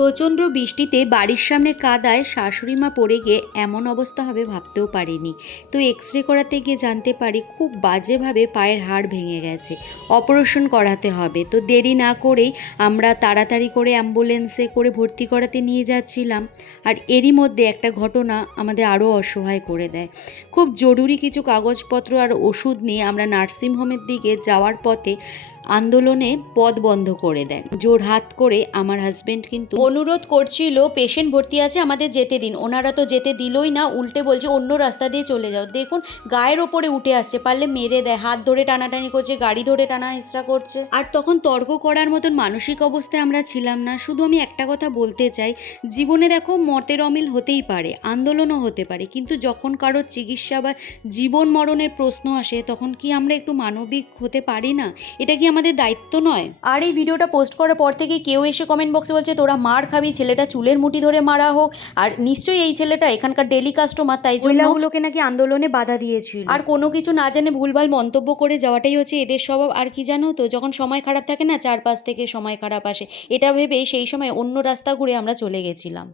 প্রচণ্ড বৃষ্টিতে বাড়ির সামনে কাদায় শাশুড়ি মা পড়ে গিয়ে এমন অবস্থা হবে ভাবতেও পারিনি। তো এক্সরে করাতে গিয়ে জানতে পারি খুব বাজেভাবে পায়ের হাড় ভেঙে গেছে, অপারেশন করাতে হবে। তো দেরি না করেই আমরা তাড়াতাড়ি করে অ্যাম্বুলেন্সে করে ভর্তি করাতে নিয়ে যাচ্ছিলাম। আর এরই মধ্যে একটা ঘটনা আমাদের আরও অসহায় করে দেয়। খুব জরুরি কিছু কাগজপত্র আর ওষুধ নিয়ে আমরা নার্সিংহোমের দিকে যাওয়ার পথে আন্দোলনে পথ বন্ধ করে দেয়। জোর হাত করে আমার হাজবেন্ড কিন্তু অনুরোধ করছিল, পেশেন্ট ভর্তি আছে, আমাদের যেতে দিন। ওনারা তো যেতে দিলই না, উল্টে বলছে অন্য রাস্তা দিয়ে চলে যাও। দেখুন গায়ের ওপরে উঠে আসছে, পারলে মেরে দেয়, হাত ধরে টানাটানি করছে, গাড়ি ধরে টানা হেঁচড়া করছে। আর তখন তর্ক করার মতন মানসিক অবস্থায় আমরা ছিলাম না। শুধু আমি একটা কথা বলতে চাই, জীবনে দেখো মতের অমিল হতেই পারে, আন্দোলনও হতে পারে, কিন্তু যখন কারোর চিকিৎসা বা জীবন মরণের প্রশ্ন আসে তখন কি আমরা একটু মানবিক হতে পারি না? এটা কি আমাদের দায়িত্ব নয়? আর এই ভিডিওটা পোস্ট করার পর থেকে কেউ এসে কমেন্ট বক্সে বলছে তোরা মার খাবি, ছেলেটা চুলের মুঠি ধরে মারা হোক। আর নিশ্চয়ই এই ছেলেটা এখানকার ডেলি কাস্টমার, তাই জন্য মহিলাগুলোকে নাকি আন্দোলনে বাধা দিয়েছিল। আর কোনো কিছু না জেনে ভুলভাল মন্তব্য করে যাওয়াটাই হচ্ছে এদের স্বভাব। আর কি জানো তো, যখন সময় খারাপ থাকে না, চারপাশ থেকে সময় খারাপ আসে, এটা ভেবেই সেই সময় অন্য রাস্তা ঘুরে আমরা চলে গেছিলাম।